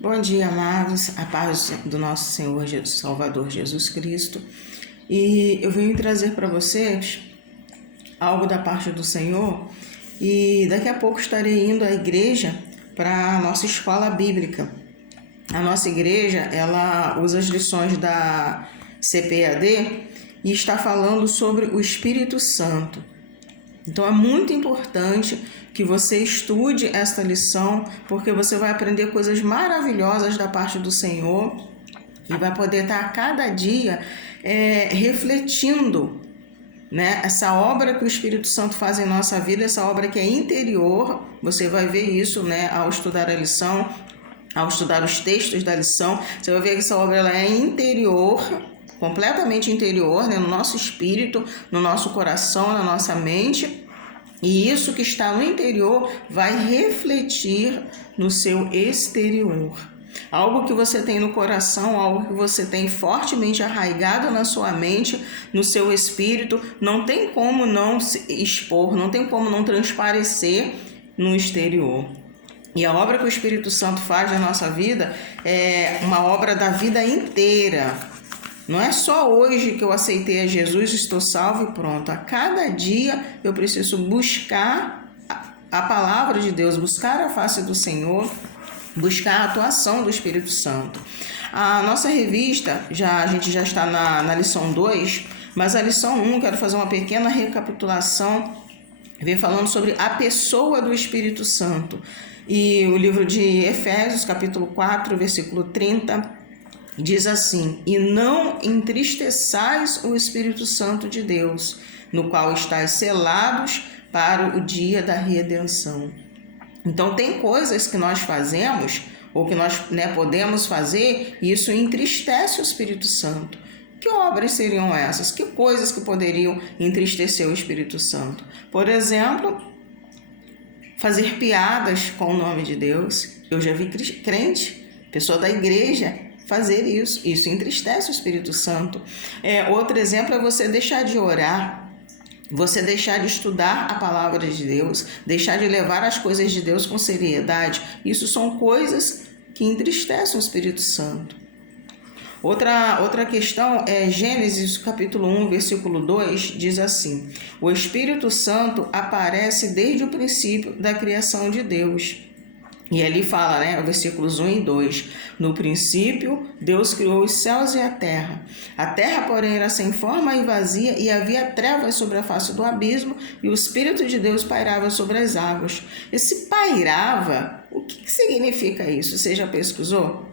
Bom dia, amados, a paz do nosso Senhor Salvador Jesus Cristo. E eu vim trazer para vocês algo da parte do Senhor e daqui a pouco estarei indo à igreja para a nossa escola bíblica. A nossa igreja, ela usa as lições da CPAD e está falando sobre o Espírito Santo. Então é muito importante que você estude esta lição, porque você vai aprender coisas maravilhosas da parte do Senhor e vai poder estar a cada dia refletindo, né, essa obra que o Espírito Santo faz em nossa vida, essa obra que é interior. Você vai ver isso, né, ao estudar a lição, ao estudar os textos da lição. Você vai ver que essa obra ela é interior, completamente interior, né, no nosso espírito, no nosso coração, na nossa mente. E isso que está no interior vai refletir no seu exterior. Algo que você tem no coração, algo que você tem fortemente arraigado na sua mente, no seu espírito, não tem como não se expor, não tem como não transparecer no exterior. E a obra que o Espírito Santo faz na nossa vida é uma obra da vida inteira. Não é só hoje que eu aceitei a Jesus, estou salvo e pronto. A cada dia eu preciso buscar a palavra de Deus, buscar a face do Senhor, buscar a atuação do Espírito Santo. A nossa revista, a gente já está na lição 2, mas a lição 1, quero fazer uma pequena recapitulação, vem falando sobre a pessoa do Espírito Santo. E o livro de Efésios, capítulo 4, versículo 30, diz assim: e não entristeçais o Espírito Santo de Deus, no qual estáis selados para o dia da redenção. Então tem coisas que nós fazemos, ou que nós podemos fazer, e isso entristece o Espírito Santo. Que obras seriam essas? Que coisas que poderiam entristecer o Espírito Santo? Por exemplo, fazer piadas com o nome de Deus. Eu já vi crente, pessoa da igreja, fazer isso. Isso entristece o Espírito Santo. Outro exemplo é você deixar de orar, você deixar de estudar a palavra de Deus, deixar de levar as coisas de Deus com seriedade. Isso são coisas que entristecem o Espírito Santo. Outra questão é Gênesis capítulo 1, versículo 2, diz assim: o Espírito Santo aparece desde o princípio da criação de Deus. E ali fala, né, versículos 1 e 2, no princípio Deus criou os céus e a terra. A terra, porém, era sem forma e vazia, e havia trevas sobre a face do abismo, e o Espírito de Deus pairava sobre as águas. Esse pairava, o que significa isso? Você já pesquisou?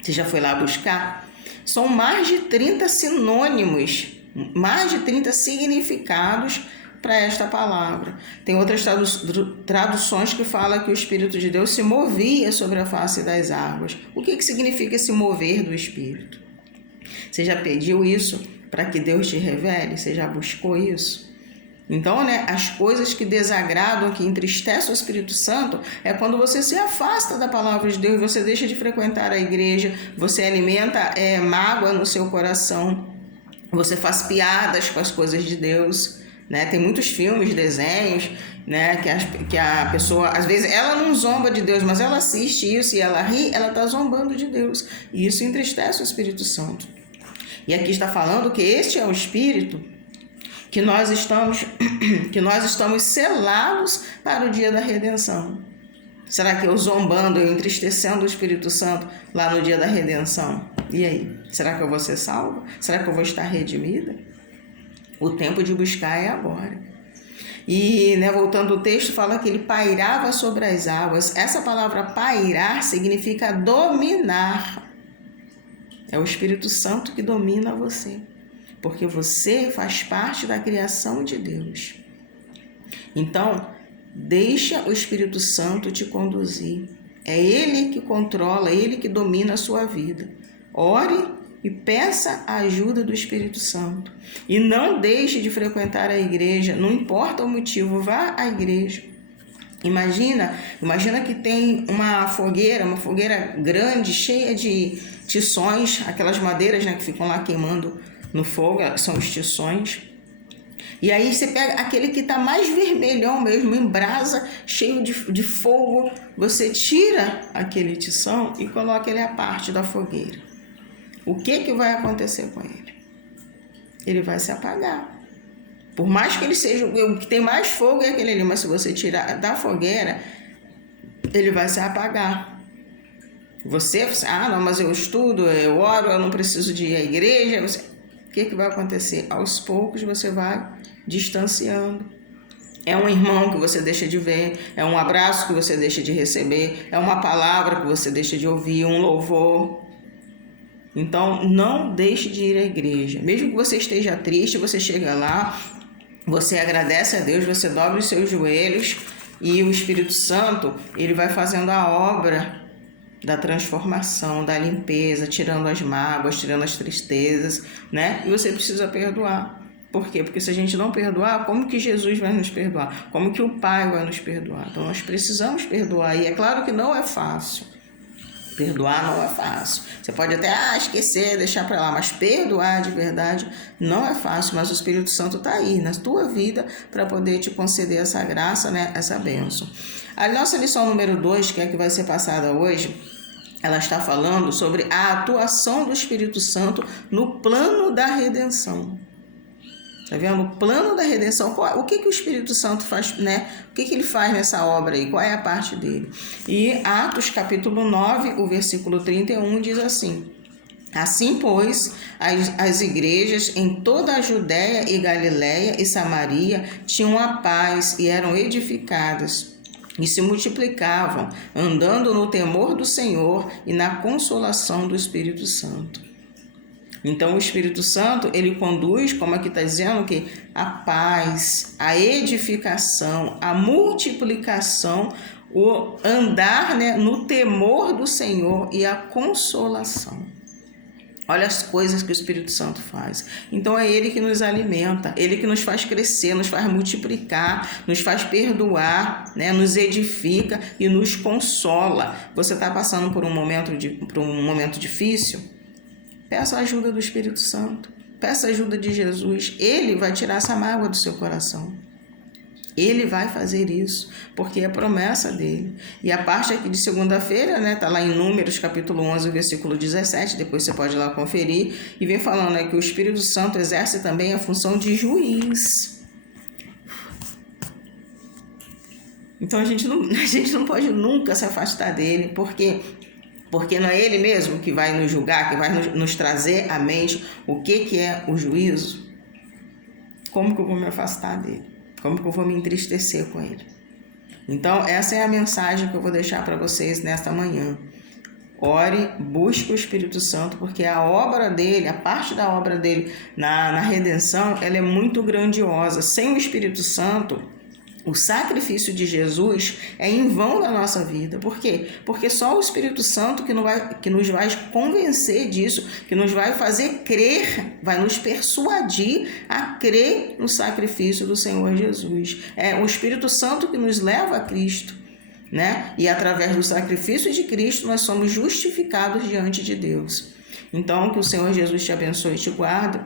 Você já foi lá buscar? São mais de 30 sinônimos, mais de 30 significados para esta palavra. Tem outras traduções que falam que o Espírito de Deus se movia sobre a face das águas. O que significa esse mover do Espírito? Você já pediu isso para que Deus te revele? Você já buscou isso? Então, as coisas que desagradam, que entristecem o Espírito Santo, é quando você se afasta da palavra de Deus, você deixa de frequentar a igreja, você alimenta mágoa no seu coração, você faz piadas com as coisas de Deus, né? Tem muitos filmes, desenhos, né, que a pessoa, às vezes, ela não zomba de Deus, mas ela assiste isso e ela ri, ela está zombando de Deus. E isso entristece o Espírito Santo. E aqui está falando que este é o Espírito que nós estamos selados para o dia da redenção. Será que eu zombando, eu entristecendo o Espírito Santo lá no dia da redenção? E aí? Será que eu vou ser salva? Será que eu vou estar redimida? O tempo de buscar é agora. E, voltando ao texto, fala que ele pairava sobre as águas. Essa palavra pairar significa dominar. É o Espírito Santo que domina você, porque você faz parte da criação de Deus. Então, deixa o Espírito Santo te conduzir. É Ele que controla, é Ele que domina a sua vida. Ore e peça a ajuda do Espírito Santo. E não deixe de frequentar a igreja, não importa o motivo, vá à igreja. Imagina que tem uma fogueira grande, cheia de tições, aquelas madeiras, que ficam lá queimando no fogo, são os tições. E aí você pega aquele que está mais vermelhão mesmo, em brasa, cheio de fogo, você tira aquele tição e coloca ele à parte da fogueira. O que vai acontecer com ele? Ele vai se apagar. Por mais que ele seja, o que tem mais fogo é aquele ali, mas se você tirar da fogueira, ele vai se apagar. Você, não, mas eu estudo, eu oro, eu não preciso de ir à igreja. O que vai acontecer? Aos poucos você vai distanciando. É um irmão que você deixa de ver, é um abraço que você deixa de receber, é uma palavra que você deixa de ouvir, um louvor. Então, não deixe de ir à igreja. Mesmo que você esteja triste, você chega lá, você agradece a Deus, você dobra os seus joelhos e o Espírito Santo, ele vai fazendo a obra da transformação, da limpeza, tirando as mágoas, tirando as tristezas, né? E você precisa perdoar. Por quê? Porque se a gente não perdoar, como que Jesus vai nos perdoar? Como que o Pai vai nos perdoar? Então nós precisamos perdoar. E é claro que não é fácil. Perdoar não é fácil. Você pode até esquecer, deixar para lá, mas perdoar de verdade não é fácil. Mas o Espírito Santo está aí na tua vida para poder te conceder essa graça, né? Essa bênção. A nossa lição número 2, que é a que vai ser passada hoje, ela está falando sobre a atuação do Espírito Santo no plano da redenção. Está vendo? O plano da redenção, o que o Espírito Santo faz, né? O que ele faz nessa obra aí? Qual é a parte dele? E Atos capítulo 9, o versículo 31 diz assim: assim, pois, as igrejas em toda a Judéia e Galiléia e Samaria tinham a paz e eram edificadas e se multiplicavam, andando no temor do Senhor e na consolação do Espírito Santo. Então, o Espírito Santo, ele conduz, como aqui está dizendo, que a paz, a edificação, a multiplicação, o andar, né, no temor do Senhor e a consolação. Olha as coisas que o Espírito Santo faz. Então é Ele que nos alimenta, Ele que nos faz crescer, nos faz multiplicar, nos faz perdoar, né? Nos edifica e nos consola. Você está passando por um momento difícil? Peça a ajuda do Espírito Santo, peça a ajuda de Jesus. Ele vai tirar essa mágoa do seu coração. Ele vai fazer isso, porque é promessa dele. E a parte aqui de segunda-feira, né, tá lá em Números, capítulo 11, versículo 17, depois você pode ir lá conferir, e vem falando, né, que o Espírito Santo exerce também a função de juiz. Então a gente não pode nunca se afastar dele, porque não é ele mesmo que vai nos julgar, que vai nos trazer à mente o que é o juízo. Como que eu vou me afastar dele? Como que eu vou me entristecer com ele? Então, essa é a mensagem que eu vou deixar para vocês nesta manhã. Ore, busque o Espírito Santo, porque a obra dele, a parte da obra dele na redenção, ela é muito grandiosa. Sem o Espírito Santo, o sacrifício de Jesus é em vão na nossa vida. Por quê? Porque só o Espírito Santo que nos vai convencer disso, que nos vai fazer crer, vai nos persuadir a crer no sacrifício do Senhor Jesus. É o Espírito Santo que nos leva a Cristo, né? E através do sacrifício de Cristo nós somos justificados diante de Deus. Então, que o Senhor Jesus te abençoe e te guarde.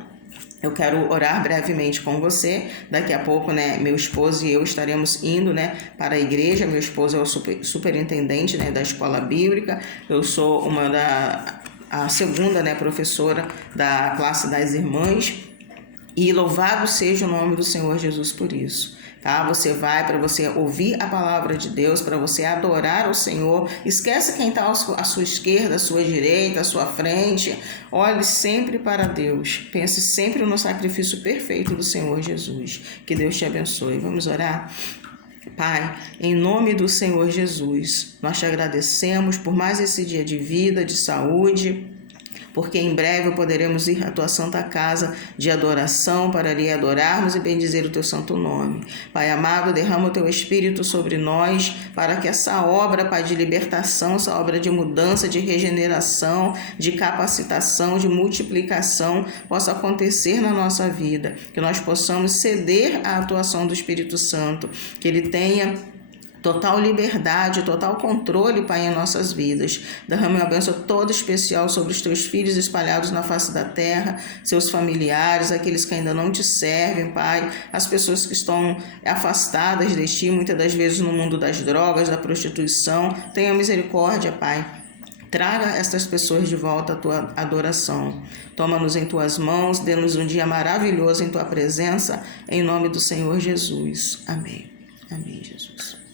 Eu quero orar brevemente com você. Daqui a pouco, né, meu esposo e eu estaremos indo, né, para a igreja. Meu esposo é o superintendente, né, da escola bíblica. Eu sou a segunda, né, professora da classe das irmãs. E louvado seja o nome do Senhor Jesus por isso. Tá? Você vai para você ouvir a palavra de Deus, para você adorar o Senhor. Esquece quem está à sua esquerda, à sua direita, à sua frente. Olhe sempre para Deus. Pense sempre no sacrifício perfeito do Senhor Jesus. Que Deus te abençoe. Vamos orar? Pai, em nome do Senhor Jesus, nós te agradecemos por mais esse dia de vida, de saúde, porque em breve poderemos ir à tua santa casa de adoração para lhe adorarmos e bendizer o teu santo nome. Pai amado, derrama o teu Espírito sobre nós para que essa obra, Pai, de libertação, essa obra de mudança, de regeneração, de capacitação, de multiplicação possa acontecer na nossa vida, que nós possamos ceder à atuação do Espírito Santo, que ele tenha total liberdade, total controle, Pai, em nossas vidas. Derrame uma bênção toda especial sobre os teus filhos espalhados na face da terra, seus familiares, aqueles que ainda não te servem, Pai, as pessoas que estão afastadas de ti, muitas das vezes no mundo das drogas, da prostituição. Tenha misericórdia, Pai. Traga estas pessoas de volta à tua adoração. Toma-nos em tuas mãos, dê-nos um dia maravilhoso em tua presença, em nome do Senhor Jesus. Amém. Amém, Jesus.